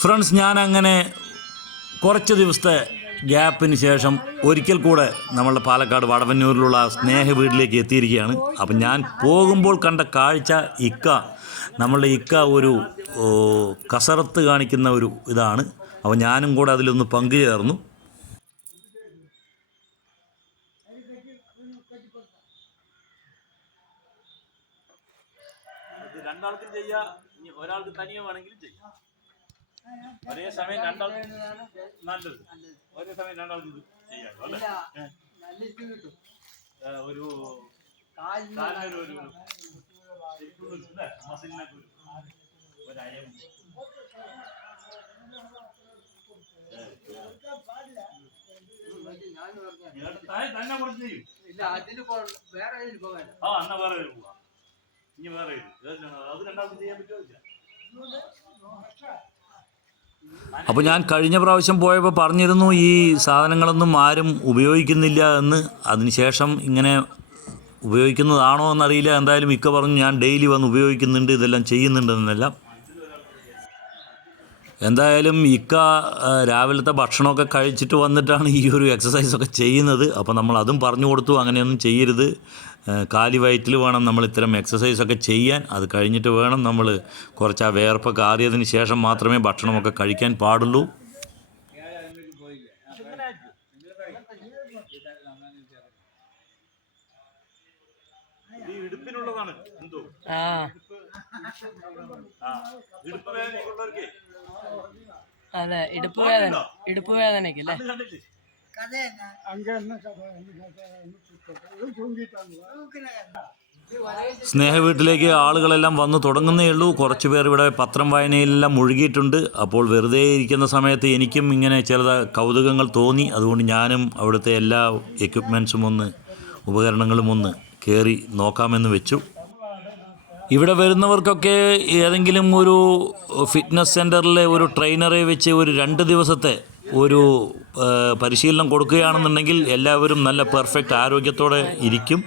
Friends ഞാൻ അങ്ങനെ കുറച്ച് ദിവസത്തെ ഗ്യാപ്പിന് ശേഷം ഒരിക്കൽ കൂടെ നമ്മളുടെ പാലക്കാട് വടവന്നൂരിലുള്ള സ്നേഹ വീട്ടിലേക്ക് എത്തിയിരിക്കുകയാണ്. അപ്പം ഞാൻ പോകുമ്പോൾ കണ്ട കാഴ്ച ഇക്ക. നമ്മളുടെ ഇക്ക ഒരു കസറത്ത് കാണിക്കുന്ന ഒരു ഇതാണ്. അപ്പോൾ ഞാനും കൂടെ അതിലൊന്ന് പങ്കുചേർന്നു. രണ്ടാൾക്കും ചെയ്യാം. ഒരാൾക്ക് തനിയെ ഒരേ സമയം രണ്ടാൾ നല്ലത്. ഒരേ സമയം രണ്ടാൾ ഇത് ചെയ്യാമല്ലോ അല്ലേ? ഒരു കാലിനൊരു ഒരു? മസിലിനൊക്കെ ഒരു അയം തന്നെ കുറച്ച് ചെയ്യും. ഇല്ല അതിന് വേറെ ആ എന്നാ വേറെ ഒരു ഇനി വേറെ അത് രണ്ടാമത് ചെയ്യാൻ പറ്റുമോ അപ്പോൾ ഞാൻ കഴിഞ്ഞ പ്രാവശ്യം പോയപ്പോൾ പറഞ്ഞിരുന്നു ഈ സാധനങ്ങളൊന്നും ആരും ഉപയോഗിക്കുന്നില്ല എന്ന്. അതിനുശേഷം ഇങ്ങനെ ഉപയോഗിക്കുന്നതാണോ എന്നറിയില്ല. എന്തായാലും ഇക്ക പറഞ്ഞു ഞാൻ ഡെയിലി വന്ന് ഉപയോഗിക്കുന്നുണ്ട് ഇതെല്ലാം ചെയ്യുന്നുണ്ടെന്നെല്ലാം എന്തായാലും ഇക്ക രാവിലത്തെ ഭക്ഷണമൊക്കെ കഴിച്ചിട്ട് വന്നിട്ടാണ് ഈ ഒരു എക്സസൈസൊക്കെ ചെയ്യുന്നത്. അപ്പോൾ നമ്മൾ അതും പറഞ്ഞു കൊടുത്തു അങ്ങനെയൊന്നും ചെയ്യരുത്. കാലി വയറ്റിൽ വേണം നമ്മൾ ഇത്തരം എക്സസൈസൊക്കെ ചെയ്യാൻ. അത് കഴിഞ്ഞിട്ട് വേണം നമ്മൾ കുറച്ച് ആ വേർപ്പൊക്കെ ആറിയതിന് ശേഷം മാത്രമേ ഭക്ഷണമൊക്കെ കഴിക്കാൻ പാടുള്ളൂ. ഇടുപ്പിനുള്ളതാണ്. എന്തോ? ആ. ഇടുപ്പ് അതെ ഇടുപ്പ് വേദന ഇടുപ്പ് വേദനയ്ക്ക് അല്ലേ? കണ്ടില്ലേ സ്നേഹ വീട്ടിലേക്ക് ആളുകളെല്ലാം വന്നു തുടങ്ങുന്നേ ഉള്ളൂ. കുറച്ച് പേർ ഇവിടെ പത്രം വായനയിലെല്ലാം മുഴുകിയിട്ടുണ്ട്. അപ്പോൾ വെറുതെ ഇരിക്കുന്ന സമയത്ത് എനിക്കും ഇങ്ങനെ ചില കൗതുകങ്ങൾ തോന്നി. അതുകൊണ്ട് ഞാനും അവിടുത്തെ എല്ലാ എക്യുപ്മെൻസും ഒന്ന് ഉപകരണങ്ങളും ഒന്ന് കയറി നോക്കാമെന്ന് വെച്ചു. ഇവിടെ വരുന്നവർക്കൊക്കെ ഏതെങ്കിലും ഒരു ഫിറ്റ്നസ് സെന്ററിലെ ഒരു ട്രെയിനറെ വെച്ച് ഒരു രണ്ട് ദിവസത്തെ ഒരു പരിശീലനം കൊടുക്കുകയാണെന്നുണ്ടെങ്കിൽ എല്ലാവരും നല്ല പെർഫെക്റ്റ് ആരോഗ്യത്തോടെ ഇരിക്കും.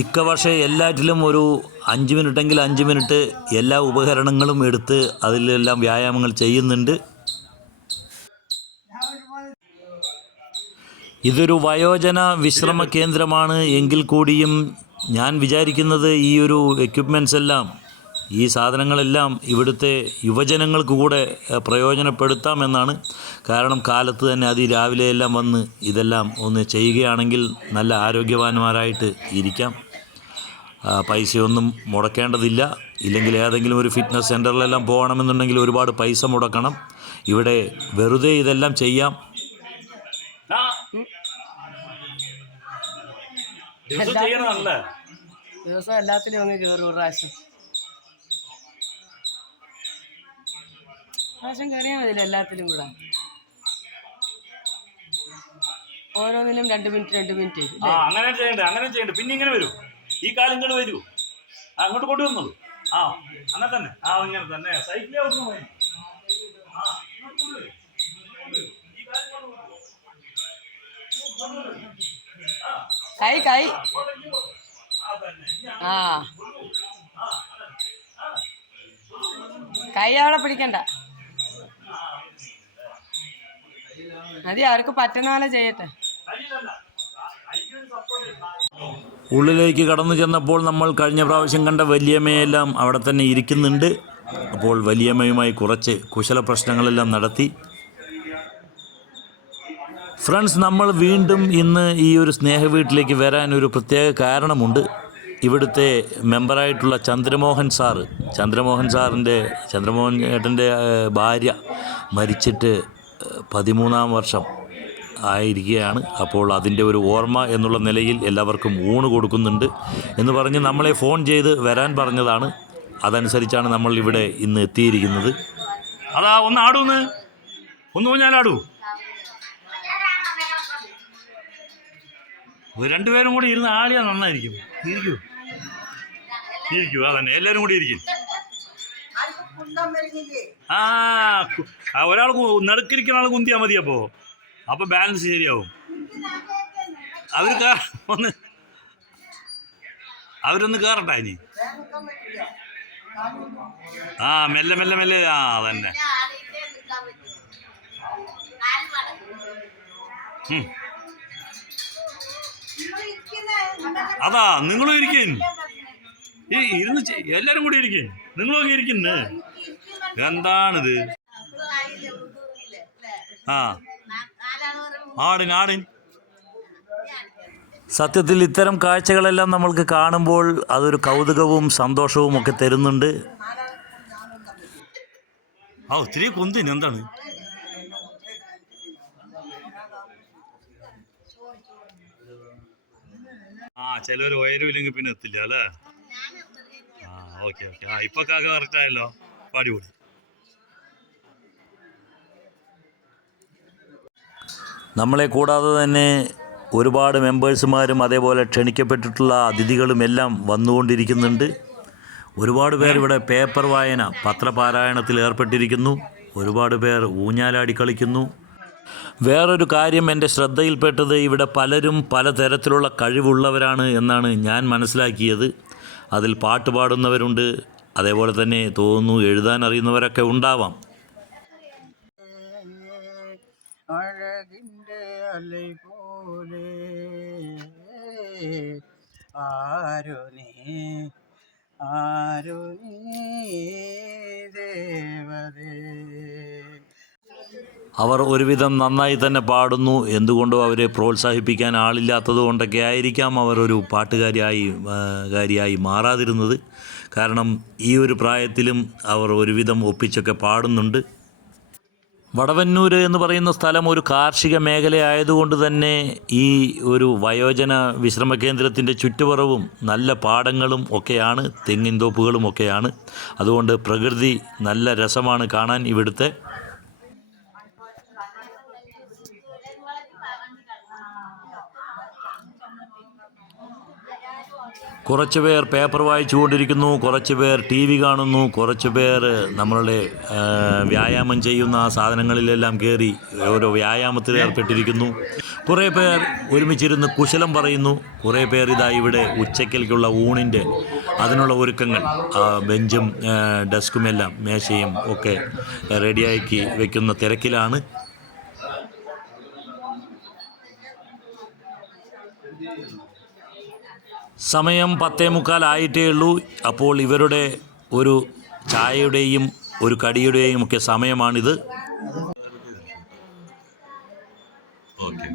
ഇക്ക പക്ഷേ എല്ലാറ്റിലും ഒരു അഞ്ച് മിനിറ്റെങ്കിൽ അഞ്ച് മിനിറ്റ് എല്ലാ ഉപകരണങ്ങളും എടുത്ത് അതിലെല്ലാം വ്യായാമങ്ങൾ ചെയ്യുന്നുണ്ട്. ഇതൊരു വയോജന വിശ്രമ കേന്ദ്രമാണ് എങ്കിൽ കൂടിയും ഞാൻ വിചാരിക്കുന്നത് ഈ ഒരു എക്യുപ്മെൻസ് എല്ലാം ഈ സാധനങ്ങളെല്ലാം ഇവിടുത്തെ യുവജനങ്ങൾക്ക് കൂടെ പ്രയോജനപ്പെടുത്താമെന്നാണ് കാരണം കാലത്ത് തന്നെ അതിരാവിലെ എല്ലാം വന്ന് ഇതെല്ലാം ഒന്ന് ചെയ്യുകയാണെങ്കിൽ നല്ല ആരോഗ്യവാന്മാരായിട്ട് ഇരിക്കാം. പൈസയൊന്നും മുടക്കേണ്ടതില്ല. ഇല്ലെങ്കിൽ ഏതെങ്കിലും ഒരു ഫിറ്റ്നസ് സെന്ററിലെല്ലാം പോകണമെന്നുണ്ടെങ്കിൽ ഒരുപാട് പൈസ മുടക്കണം. ഇവിടെ വെറുതെ ഇതെല്ലാം ചെയ്യാം. ചെയ്യണമല്ലേ ദിവസം എല്ലാത്തിലും അങ്ങ് കയറും ഒരു പ്രാവശ്യം. പ്രാവശ്യം കയറിയാൽ മതിയല്ലോ എല്ലാത്തിലും കൂടെ. ഓരോന്നിനും രണ്ട് മിനിറ്റ് രണ്ട് മിനിറ്റ് ആ അങ്ങനെ ചെയ്യണ്ടേ അങ്ങനെ ചെയ്യണ്ടേ. പിന്നെ ഇങ്ങനെ വരൂ. ഈ കാലം ഇങ്ങോട്ട് വരൂ. അങ്ങോട്ട് കൊണ്ടുവന്നോളൂ ആ അങ്ങനെ തന്നെ. ആ ഇങ്ങനെ തന്നെ. സൈക്കിളേ ഒന്നും മതി. ഈ കാലം. കൊണ്ടുവരൂ. ആ, കൈ കൈ. ആ, കൈ അവിടെ പിടിക്കണ്ട. മതി അവർക്ക് പറ്റുന്ന പോലെ ചെയ്യട്ടെ. ഉള്ളിലേക്ക് കടന്നു ചെന്നപ്പോൾ നമ്മൾ കഴിഞ്ഞ പ്രാവശ്യം കണ്ട വലിയമ്മയെല്ലാം അവിടെ തന്നെ ഇരിക്കുന്നുണ്ട്. അപ്പോൾ വലിയമ്മയുമായി കുറച്ച് കുശല പ്രശ്നങ്ങളെല്ലാം നടത്തി. ഫ്രണ്ട്സ് നമ്മൾ വീണ്ടും ഇന്ന് ഈ ഒരു സ്നേഹ വീട്ടിലേക്ക് വരാൻ ഒരു പ്രത്യേക കാരണമുണ്ട്. ഇവിടുത്തെ മെമ്പറായിട്ടുള്ള ചന്ദ്രമോഹൻ സാറ് ചന്ദ്രമോഹൻ സാറിന്റെ ചന്ദ്രമോഹൻ ഏട്ടന്റെ ഭാര്യ മരിച്ചിട്ട് പതിമൂന്നാം വർഷം ആയിരിക്കുകയാണ്. അപ്പോൾ അതിന്റെ ഒരു ഓർമ്മ എന്നുള്ള നിലയിൽ എല്ലാവർക്കും ഊണ് കൊടുക്കുന്നുണ്ട് എന്ന് പറഞ്ഞ് നമ്മളെ ഫോൺ ചെയ്ത് വരാൻ പറഞ്ഞതാണ്. അതനുസരിച്ചാണ് നമ്മൾ ഇവിടെ ഇന്ന് എത്തിയിരിക്കുന്നത്. അതാ ഒന്ന് ആടൂന്ന്. ഒന്ന് ഊഞ്ഞാലാടൂ. ഒരു രണ്ടുപേരും കൂടി ഇരുന്ന് ആളിയാ നന്നായിരിക്കും. ഇരിക്കൂ. ഇരിക്കൂ അതന്നെ എല്ലാവരും കൂടി ഇരിക്കും. ആ ഒരാൾ നടുക്കിരിക്കുന്ന ആൾ കുന്തിയാൽ മതി അപ്പോൾ അപ്പോൾ ബാലൻസ് ശരിയാവും. അവർക്ക് ഒന്ന് അവരൊന്ന് കയറട്ടെ ഇനി. ആ മെല്ലെ മെല്ലെ മെല്ലെ. ആ തന്നെ. അതാ നിങ്ങളും ഇരിക്കും ഈ ഇരുന്ന് എല്ലാരും കൂടി ഇരിക്കും നിങ്ങളും ഇരിക്കുന്നേ. എന്താണിത്? ആ. ആടിൻ ആടിൻ. സത്യത്തിൽ ഇത്തരം കാഴ്ചകളെല്ലാം നമ്മൾക്ക് കാണുമ്പോൾ അതൊരു കൗതുകവും സന്തോഷവും ഒക്കെ തരുന്നുണ്ട്. ആ ഒത്തിരി കൊന്തിന് എന്താണ്? ചിലർ ഉയരമില്ലെങ്കിൽ പിന്നെ എത്തില്ല അല്ലേ? ആ ഓക്കെ ഓക്കെ. ആ ഇപ്പൊ കാക്ക കറക്റ്റ് ആയല്ലോ. അടിപൊളി. നമ്മളെ കൂടാതെ തന്നെ ഒരുപാട് മെമ്പേഴ്സുമാരും അതേപോലെ ക്ഷണിക്കപ്പെട്ടിട്ടുള്ള അതിഥികളും എല്ലാം വന്നുകൊണ്ടിരിക്കുന്നുണ്ട്. ഒരുപാട് പേർ ഇവിടെ പേപ്പർ വായന പത്രപാരായണത്തിൽ ഏർപ്പെട്ടിരിക്കുന്നു. ഒരുപാട് പേർ ഊഞ്ഞാലാടി കളിക്കുന്നു. വേറൊരു കാര്യം എന്റെ ശ്രദ്ധയിൽപ്പെട്ടത് ഇവിടെ പലരും പലതരത്തിലുള്ള കഴിവുള്ളവരാണ് എന്നാണ് ഞാൻ മനസ്സിലാക്കിയത്. അതിൽ പാട്ട് പാടുന്നവരുണ്ട്. അതേപോലെ തന്നെ തോന്നുന്നു എഴുതാൻ അറിയുന്നവരൊക്കെ ഉണ്ടാവാം. ആരു നീ ദേവതേ? അവർ ഒരുവിധം നന്നായി തന്നെ പാടുന്നു. എന്തുകൊണ്ടോ അവരെ പ്രോത്സാഹിപ്പിക്കാൻ ആളില്ലാത്തത് കൊണ്ടൊക്കെ ആയിരിക്കാം അവരൊരു പാട്ടുകാരിയായി കാരിയായി മാറാതിരുന്നത്. കാരണം ഈ ഒരു പ്രായത്തിലും അവർ ഒരുവിധം ഒപ്പിച്ചൊക്കെ പാടുന്നുണ്ട്. വടവന്നൂർ എന്ന് പറയുന്ന സ്ഥലം ഒരു കാർഷിക മേഖലയായതുകൊണ്ട് തന്നെ ഈ ഒരു വയോജന വിശ്രമ കേന്ദ്രത്തിന്റെ ചുറ്റുപുറവും നല്ല പാടങ്ങളും ഒക്കെയാണ് തെങ്ങിൻ തോപ്പുകളും ഒക്കെയാണ്. അതുകൊണ്ട് പ്രകൃതി നല്ല രസമാണ് കാണാൻ ഇവിടുത്തെ. കുറച്ച് പേർ പേപ്പർ വായിച്ചുകൊണ്ടിരിക്കുന്നു കുറച്ച് പേർ ടി വി കാണുന്നു കുറച്ച് പേർ നമ്മളുടെ വ്യായാമം ചെയ്യുന്ന ആ സാധനങ്ങളിലെല്ലാം കയറി ഓരോ വ്യായാമത്തിൽ ഏർപ്പെട്ടിരിക്കുന്നു. കുറേ പേർ ഒരുമിച്ചിരുന്ന് കുശലം പറയുന്നു. കുറേ പേർ ഇതാ ഇവിടെ ഉച്ചക്കലേക്കുള്ള ഊണിന്റെ അതിനുള്ള ഒരുക്കങ്ങൾ ആ ബെഞ്ചും ആ, ഡെസ്കും എല്ലാം മേശയും ഒക്കെ റെഡിയാക്കി വയ്ക്കുന്ന തിരക്കിലാണ്. സമയം പത്തേ മുക്കാലായിട്ടേ ഉള്ളൂ. അപ്പോൾ ഇവരുടെ ഒരു ചായയുടെയും ഒരു കടിയുടെയും ഒക്കെ സമയമാണിത്. ഓക്കെ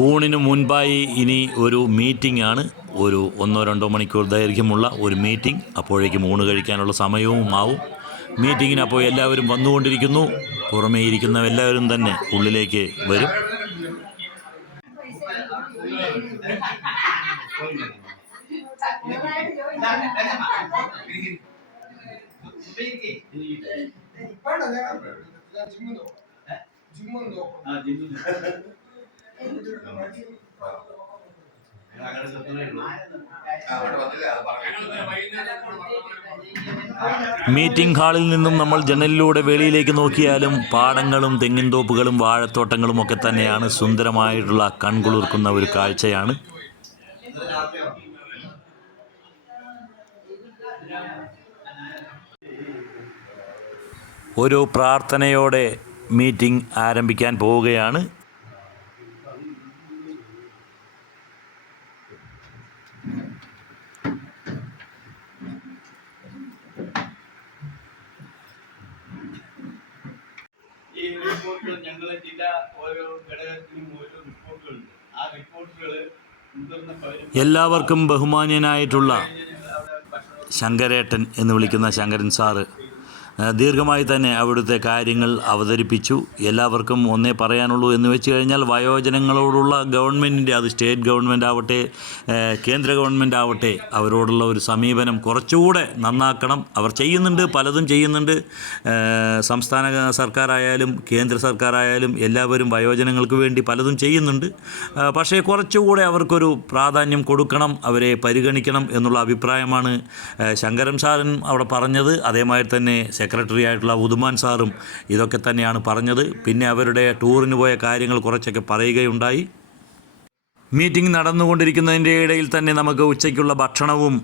ഊണിന് മുൻപായി ഇനി ഒരു മീറ്റിംഗ് ആണ് ഒരു ഒന്നോ രണ്ടോ മണിക്കൂർ ദൈർഘ്യമുള്ള ഒരു മീറ്റിംഗ് അപ്പോഴേക്കും ഊണ് കഴിക്കാനുള്ള സമയവും ആവും മീറ്റിങ്ങിന് അപ്പോൾ എല്ലാവരും വന്നുകൊണ്ടിരിക്കുന്നു പുറമേ ഇരിക്കുന്നവരെല്ലാവരും തന്നെ ഉള്ളിലേക്ക് വരും മീറ്റിംഗ് ഹാളിൽ നിന്നും നമ്മൾ ജനലിലൂടെ വെളിയിലേക്ക് നോക്കിയാലും പാടങ്ങളും തെങ്ങിൻതോപ്പുകളും വാഴത്തോട്ടങ്ങളും ഒക്കെ തന്നെയാണ് സുന്ദരമായിട്ടുള്ള കൺകുളിർക്കുന്ന ഒരു കാഴ്ചയാണ്. ഒരു പ്രാർത്ഥനയോടെ മീറ്റിംഗ് ആരംഭിക്കാൻ പോവുകയാണ്. ഈ റിപ്പോർട്ടുകൾ ഞങ്ങളെ ചില ഓരോ ഘടകത്തിനും ഓരോ റിപ്പോർട്ടുകളുണ്ട്. ആ റിപ്പോർട്ടുകൾ എല്ലാവർക്കും ബഹുമാന്യനായിട്ടുള്ള ശങ്കരേട്ടൻ എന്ന് വിളിക്കുന്ന ശങ്കരൻ സാറ്. ദീർഘമായി തന്നെ അവിടുത്തെ കാര്യങ്ങൾ അവതരിപ്പിച്ചു. എല്ലാവർക്കും ഒന്നേ പറയാനുള്ളൂ എന്ന് വെച്ച് കഴിഞ്ഞാൽ വയോജനങ്ങളോടുള്ള ഗവൺമെന്റിന്റെ അത് സ്റ്റേറ്റ് ഗവൺമെന്റ് ആവട്ടെ കേന്ദ്ര ഗവൺമെന്റ് ആവട്ടെ അവരോടുള്ള ഒരു സമീപനം കുറച്ചുകൂടെ നന്നാക്കണം. അവർ ചെയ്യുന്നുണ്ട് പലതും ചെയ്യുന്നുണ്ട്. സംസ്ഥാന സർക്കാരായാലും കേന്ദ്ര സർക്കാരായാലും എല്ലാവരും വയോജനങ്ങൾക്ക് വേണ്ടി പലതും ചെയ്യുന്നുണ്ട്. പക്ഷേ കുറച്ചുകൂടെ അവർക്കൊരു പ്രാധാന്യം കൊടുക്കണം അവരെ പരിഗണിക്കണം എന്നുള്ള അഭിപ്രായമാണ് ശങ്കരം ശങ്കരൻ സാറൻ അവിടെ പറഞ്ഞത്. അതേമാതിരി തന്നെ സെക്രട്ടറി ആയിട്ടുള്ള ഉദുമാൻ സാറും ഇതൊക്കെ തന്നെയാണ് പറഞ്ഞത്. പിന്നെ അവരുടെ ടൂറിന് പോയ കാര്യങ്ങൾ കുറച്ചൊക്കെ പറയുകയുണ്ടായി. മീറ്റിംഗ് നടന്നുകൊണ്ടിരിക്കുന്നതിന്റെ ഇടയിൽ തന്നെ നമുക്ക് ഉച്ചയ്ക്കുള്ള ഭക്ഷണവും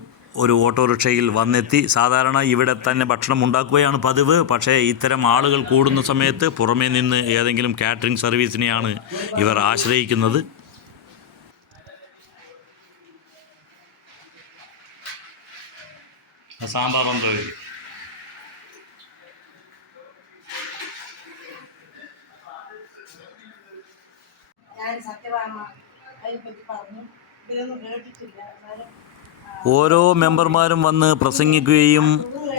ഒരു ഓട്ടോറിക്ഷയിൽ വന്നെത്തി. സാധാരണ ഇവിടെ തന്നെ ഭക്ഷണം ഉണ്ടാക്കുകയാണ് പതിവ്. പക്ഷേ ഇത്തരം ആളുകൾ കൂടുന്ന സമയത്ത് പുറമേ നിന്ന് ഏതെങ്കിലും കാറ്ററിംഗ് സർവീസിനെയാണ് ഇവർ ആശ്രയിക്കുന്നത്. സാമ്പാർ പറഞ്ഞു. ഓരോ മെമ്പർമാരും വന്ന് പ്രസംഗിക്കുകയും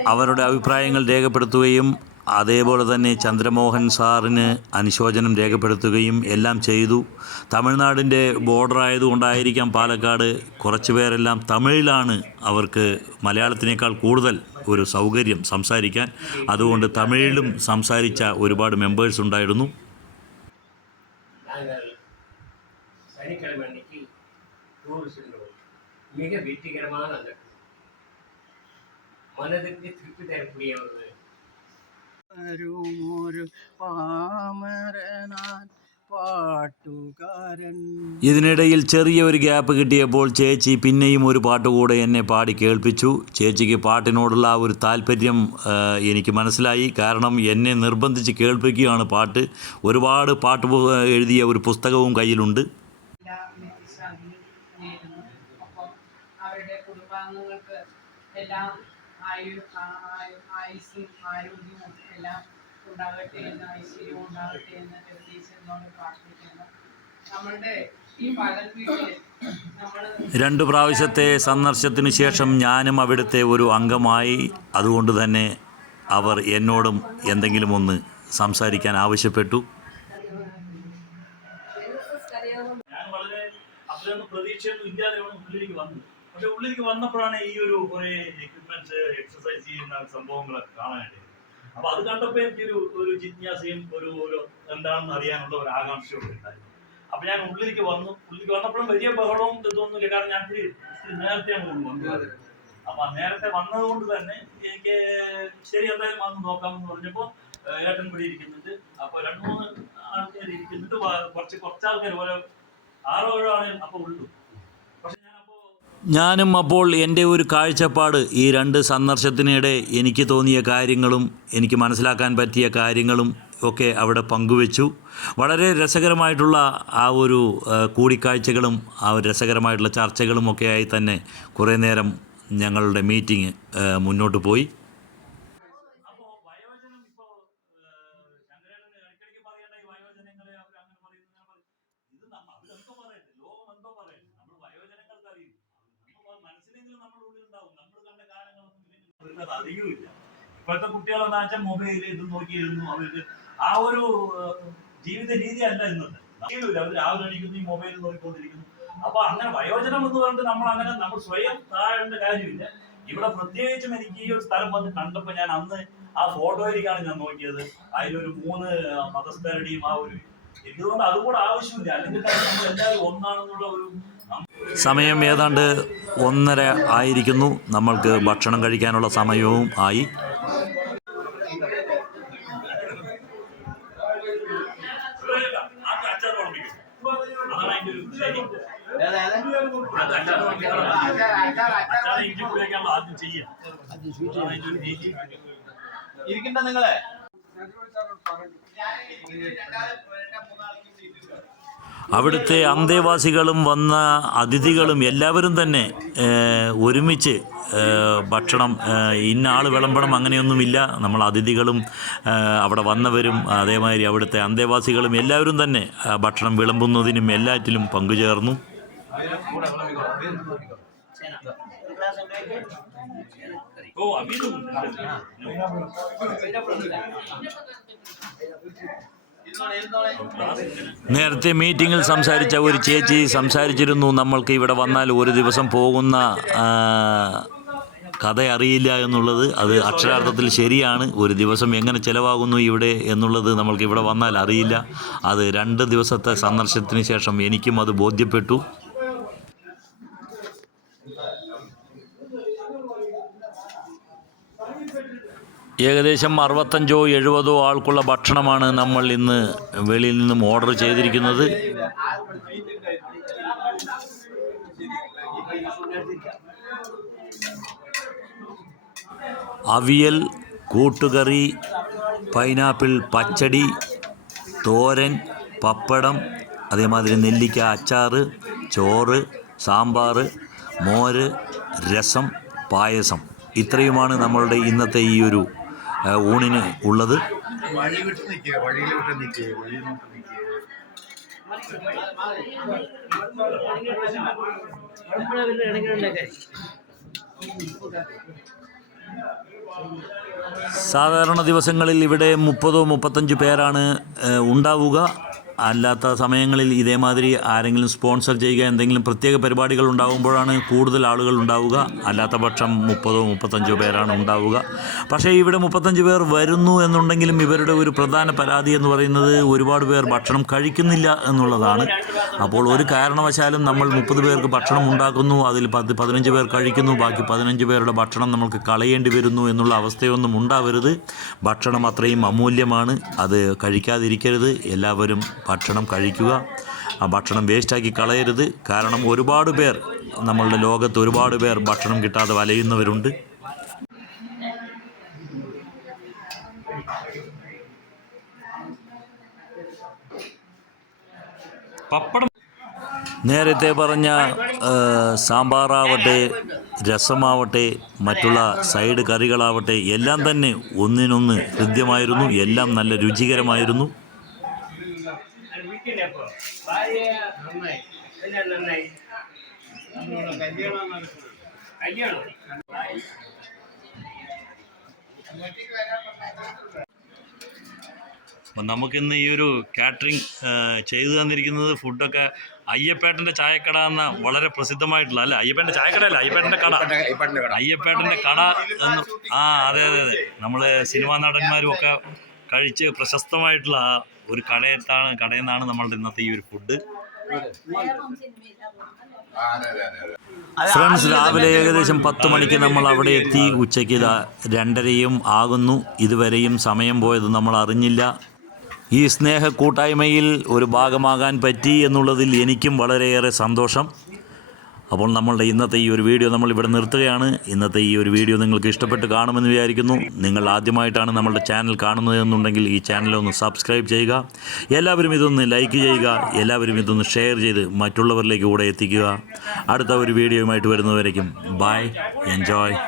അവരുടെ അഭിപ്രായങ്ങൾ രേഖപ്പെടുത്തുകയും അതേപോലെ തന്നെ ചന്ദ്രമോഹൻ സാറിന് അനുശോചനം രേഖപ്പെടുത്തുകയും എല്ലാം ചെയ്തു. തമിഴ്നാടിന്റെ ബോർഡർ ആയതുകൊണ്ടായിരിക്കാം പാലക്കാട് കുറച്ച് പേരെല്ലാം തമിഴിലാണ് അവർക്ക് മലയാളത്തിനേക്കാൾ കൂടുതൽ ഒരു സൗകര്യം സംസാരിക്കാൻ. അതുകൊണ്ട് തമിഴിലും സംസാരിച്ച ഒരുപാട് മെമ്പേഴ്സ് ഉണ്ടായിരുന്നു. சனிக்கிழமை அன்னைக்கு டூர் சென்றோம் மிக வெற்றிகரமான அந்த tour. மனதிற்கு திருப்தி தரக்கூடிய ஒரு ഒരു പാമരനാൻ പാട്ടുകാരൻ ഇതിനിടയിൽ ചെറിയ ഒരു ഗ്യാപ്പ് കിട്ടിയപ്പോൾ ചേച്ചി പിന്നെയും ഒരു പാട്ട് കൂടെ എന്നെ പാടി കേൾപ്പിച്ചു ചേച്ചിക്ക് പാട്ടിനോടുള്ള ആ ഒരു താല്പര്യം ആ, എനിക്ക് മനസ്സിലായി കാരണം എന്നെ നിർബന്ധിച്ച് കേൾപ്പിക്കുകയാണ് പാട്ട് ഒരുപാട് പാട്ട് പു- എഴുതിയ ഒരു പുസ്തകവും കയ്യിലുണ്ട് എല്ലാം ആയു ആയുസ്സും ആരോഗ്യവും എല്ലാം ഉണ്ടാകട്ടെ എന്ന് ഐശ്വര്യവും ഉണ്ടാകട്ടെ എന്ന് ജഗദീശനോട് പ്രാർത്ഥിക്കുന്നു. നമ്മളുടെ ഈ പകൽ വീട്ടിൽ നമ്മൾ രണ്ട് പ്രാവശ്യത്തെ സന്ദർശനത്തിന് ശേഷം ഞാനും അവിടുത്തെ ഒരു അംഗമായി. അതുകൊണ്ട് തന്നെ അവർ എന്നോടും എന്തെങ്കിലും ഒന്ന് സംസാരിക്കാൻ ആവശ്യപ്പെട്ടു. ഞാൻ വളരെ അത്രയൊന്നും പ്രതീക്ഷയൊന്നും ഇല്ലാതെയാണ് ഉള്ളിലേക്ക് വന്നത് പക്ഷെ ഉള്ളിലേക്ക് വന്നപ്പോഴാണ് ഈ ഒരു കുറെ എക്യുപ്മെന്റ്സ് എക്സസൈസ് ചെയ്യുന്ന സംഭവങ്ങളൊക്കെ കാണാനായിട്ട് അപ്പൊ അത് കണ്ടപ്പോ എനിക്കൊരു ഒരു ജിജ്ഞാസയും ഒരു ഒരു എന്താണെന്ന് അറിയാനുള്ള ഒരു ആകാംക്ഷയും ഉണ്ടായി. അപ്പൊ ഞാൻ ഉള്ളിലേക്ക് വന്നു. ഉള്ളിലേക്ക് വന്നപ്പോഴും വലിയ ബഹളവും ഇതൊന്നുമില്ല കാരണം ഞാൻ നേരത്തെ അപ്പൊ നേരത്തെ വന്നത് കൊണ്ട് തന്നെ എനിക്ക് ശരി എന്തായാലും വന്ന് നോക്കാമെന്ന് പറഞ്ഞപ്പോ ഏട്ടൻ ഇവിടെ ഇരിക്കുന്നുണ്ട്. അപ്പൊ രണ്ടു മൂന്ന് ആൾക്കാർ ഇരിക്കുന്നുണ്ട്. കുറച്ച് കുറച്ച് ആൾക്കാർ ഓരോ ആറോ ഏഴോ ആണ് അപ്പൊ ഉള്ളൂ. ഞാനും അപ്പോൾ എന്റെ ഒരു കാഴ്ചപ്പാട് ഈ രണ്ട് സന്ദർശത്തിനിടെ എനിക്ക് തോന്നിയ കാര്യങ്ങളും എനിക്ക് മനസ്സിലാക്കാൻ പറ്റിയ കാര്യങ്ങളും ഒക്കെ അവിടെ പങ്കുവെച്ചു. വളരെ രസകരമായിട്ടുള്ള ആ ഒരു കൂടിക്കാഴ്ചകളും ആ ഒരു രസകരമായിട്ടുള്ള ചർച്ചകളും ഒക്കെ ആയി തന്നെ കുറേ നേരം ഞങ്ങളുടെ മീറ്റിംഗ് മുന്നോട്ട് പോയി അപ്പോ വയോജനം ഇപ്പോ ഏഹ് ശങ്കരേട്ടന് ഇടയ്ക്കിടയ്ക്ക് പറയേണ്ട ഈ വയോജനങ്ങളെ അവർ അങ്ങനെ പറയുന്നു ഇങ്ങനെ പറയും ഇത് നമ്മ അവരെന്തോ പറയട്ടെ ലോകം എന്തോ പറയട്ടെ നമ്മൾ വയോജനങ്ങൾക്ക് അറിയും നമ്മൾ മനസ്സിലെങ്കിലും നമ്മുടെ ഉള്ളിൽ ഉണ്ടാവും നമ്മൾ കണ്ട കാലങ്ങളൊന്നും അവർക്ക് അത് അറിയൂല ഇപ്പോഴത്തെ കുട്ടികളെന്താ വെച്ചാൽ മൊബൈലിൽ ഇത് നോക്കിയിരുന്നു അവർക്ക് ആ ഒരു ജീവിത രീതി അല്ല ഇന്നത്തെ. അറിയൂല അവർ രാവിലെ എണീക്കുന്നു ഈ മൊബൈൽ നോക്കിക്കൊണ്ടിരിക്കുന്നു. അപ്പൊ അങ്ങനെ വയോജനം എന്ന് പറഞ്ഞിട്ട് നമ്മൾ അങ്ങനെ നമ്മൾ സ്വയം താഴേണ്ട കാര്യമില്ല. ഇവിടെ പ്രത്യേകിച്ചും എനിക്ക് ഈ ഒരു സ്ഥലം വന്ന് കണ്ടപ്പോ ഞാൻ അന്ന് ആ ഫോട്ടോയിലേക്കാണ് ഞാൻ നോക്കിയത്. അതിലൊരു മൂന്ന് മതസ്ഥരുടെയും ആ ഒരു എന്തുകൊണ്ട് അതുകൂടെ ആവശ്യമില്ല. അല്ലെങ്കിൽ നമ്മൾ എല്ലാവരും ഒന്നാണെന്നുള്ള ഒരു സമയം ഏതാണ്ട് ഒന്നര ആയിരിക്കുന്നു. നമ്മൾക്ക് ഭക്ഷണം കഴിക്കാനുള്ള സമയവും ആയി. ഇരിക്കണ്ട നിങ്ങളെ. അവിടുത്തെ അന്തേവാസികളും വന്ന അതിഥികളും എല്ലാവരും തന്നെ ഒരുമിച്ച് ഭക്ഷണം ഇന്ന ആൾ വിളമ്പണം അങ്ങനെയൊന്നുമില്ല നമ്മൾ അതിഥികളും അവിടെ വന്നവരും അതേമാതിരി അവിടുത്തെ അന്തേവാസികളും എല്ലാവരും തന്നെ ഭക്ഷണം വിളമ്പുന്നതിനും എല്ലാറ്റിലും പങ്കുചേർന്നു ഓ ഉണ്ട്. നേരത്തെ മീറ്റിങ്ങിൽ സംസാരിച്ച ഒരു ചേച്ചി സംസാരിച്ചിരുന്നു നമ്മൾക്ക് ഇവിടെ വന്നാൽ ഒരു ദിവസം പോകുന്ന കഥ അറിയില്ല എന്നുള്ളത് അത് അക്ഷരാർത്ഥത്തിൽ ശരിയാണ്. ഒരു ദിവസം എങ്ങനെ ചിലവാകുന്നു ഇവിടെ എന്നുള്ളത് നമ്മൾക്ക് ഇവിടെ വന്നാൽ അറിയില്ല. അത് രണ്ട് ദിവസത്തെ സന്ദർശനത്തിന് ശേഷം എനിക്കും അത് ബോധ്യപ്പെട്ടു. ഏകദേശം അറുപത്തഞ്ചോ എഴുപതോ ആൾക്കുള്ള ഭക്ഷണമാണ് നമ്മൾ ഇന്ന് വെളിയിൽ നിന്നും ഓർഡർ ചെയ്തിരിക്കുന്നത്. അവിയൽ കൂട്ടുകറി പൈനാപ്പിൾ പച്ചടി തോരൻ പപ്പടം അതേമാതിരി നെല്ലിക്ക അച്ചാർ ചോറ് സാമ്പാർ മോര് രസം പായസം. ഇത്രയുമാണ് നമ്മളുടെ ഇന്നത്തെ ഈ ഒരു ഊണിന് ഉള്ളത്? സാധാരണ ദിവസങ്ങളിൽ ഇവിടെ മുപ്പതോ മുപ്പത്തഞ്ച് പേരാണ് ഉണ്ടാവുക. അല്ലാത്ത സമയങ്ങളിൽ ഇതേമാതിരി ആരെങ്കിലും സ്പോൺസർ ചെയ്യുക എന്തെങ്കിലും പ്രത്യേക പരിപാടികൾ ഉണ്ടാകുമ്പോഴാണ് കൂടുതൽ ആളുകൾ ഉണ്ടാവുക. അല്ലാത്ത പക്ഷം മുപ്പതോ മുപ്പത്തഞ്ചോ പേരാണ് ഉണ്ടാവുക. പക്ഷേ ഇവിടെ മുപ്പത്തഞ്ച് പേർ വരുന്നു എന്നുണ്ടെങ്കിലും ഇവരുടെ ഒരു പ്രധാന പരാതി എന്ന് പറയുന്നത് ഒരുപാട് പേർ ഭക്ഷണം കഴിക്കുന്നില്ല എന്നുള്ളതാണ്. അപ്പോൾ ഒരു കാരണവശാലും നമ്മൾ മുപ്പത് പേർക്ക് ഭക്ഷണം ഉണ്ടാക്കുന്നു അതിൽ പത്ത് പതിനഞ്ച് പേർ കഴിക്കുന്നു ബാക്കി പതിനഞ്ച് പേരുടെ ഭക്ഷണം നമ്മൾക്ക് കളയേണ്ടി വരുന്നു എന്നുള്ള അവസ്ഥയൊന്നും ഉണ്ടാവരുത്. ഭക്ഷണം അത്രയും അമൂല്യമാണ് അത് കഴിക്കാതിരിക്കരുത്. എല്ലാവരും ഭക്ഷണം കഴിക്കുക. ആ ഭക്ഷണം വേസ്റ്റാക്കി കളയരുത്. കാരണം ഒരുപാട് പേർ നമ്മളുടെ ലോകത്ത് ഒരുപാട് പേർ ഭക്ഷണം കിട്ടാതെ വലയുന്നവരുണ്ട്. പപ്പടം നേരത്തെ പറഞ്ഞ സാമ്പാറാവട്ടെ രസമാവട്ടെ മറ്റുള്ള സൈഡ് കറികളാവട്ടെ എല്ലാം തന്നെ ഒന്നിനൊന്ന് ഹൃദ്യമായിരുന്നു എല്ലാം നല്ല രുചികരമായിരുന്നു. അത് വിളിക്കണ്ടേ അപ്പൊ ഭാര്യ നന്നായി എല്ലാം നന്നായി ഇവിടെ കല്യാണം നടക്കുന്നത് കല്യാണം അപ്പം നമുക്കിന്ന് ഈ ഒരു കാറ്ററിംഗ് ചെയ്തു തന്നിരിക്കുന്നത് ഫുഡൊക്കെ അയ്യപ്പേട്ടന്റെ ചായക്കട എന്ന വളരെ പ്രസിദ്ധമായിട്ടുള്ള അല്ല? അയ്യപ്പേട്ടന്റെ ചായക്കട അല്ല അയ്യപ്പേട്ടന്റെ കട. അയ്യപ്പേട്ടന്റെ കട എന്ന് ആ അതെ അതെ അതെ. നമ്മൾ സിനിമാ നടന്മാരും ഒക്കെ കഴിച്ച് പ്രശസ്തമായിട്ടുള്ള ആ ഒരു കടയത്താണ് കടയിൽ നിന്നാണ് നമ്മളുടെ ഇന്നത്തെ ഈ ഒരു ഫുഡ് ഫ്രണ്ട്സ് രാവിലെ ഏകദേശം പത്ത് മണിക്ക് നമ്മൾ അവിടെ എത്തി. ഉച്ചയ്ക്ക് ഇതാ രണ്ടരയും ആകുന്നു. ഇതുവരെയും സമയം പോയത് നമ്മൾ അറിഞ്ഞില്ല. ഈ സ്നേഹ കൂട്ടായ്മയിൽ ഒരു ഭാഗമാകാൻ പറ്റി എന്നുള്ളതിൽ എനിക്കും വളരെയേറെ സന്തോഷം അപ്പോൾ നമ്മളുടെ ഇന്നത്തെ ഈ ഒരു വീഡിയോ നമ്മൾ ഇവിടെ നിർത്തുകയാണ് ഇന്നത്തെ ഈ ഒരു വീഡിയോ നിങ്ങൾക്ക് ഇഷ്ടപ്പെട്ട് കാണുമെന്ന് വിചാരിക്കുന്നു നിങ്ങൾ ആദ്യമായിട്ടാണ് നമ്മളുടെ ചാനൽ കാണുന്നതെന്നുണ്ടെങ്കിൽ ഈ ചാനൽ ഒന്ന് സബ്സ്ക്രൈബ് ചെയ്യുക എല്ലാവരും ഇതൊന്ന് ലൈക്ക് ചെയ്യുക എല്ലാവരും ഇതൊന്ന് ഷെയർ ചെയ്ത് മറ്റുള്ളവരിലേക്ക് കൂടെ എത്തിക്കുക അടുത്ത ഒരു വീഡിയോയുമായിട്ട് വരുന്നവരേക്കും ബൈ എൻജോയ്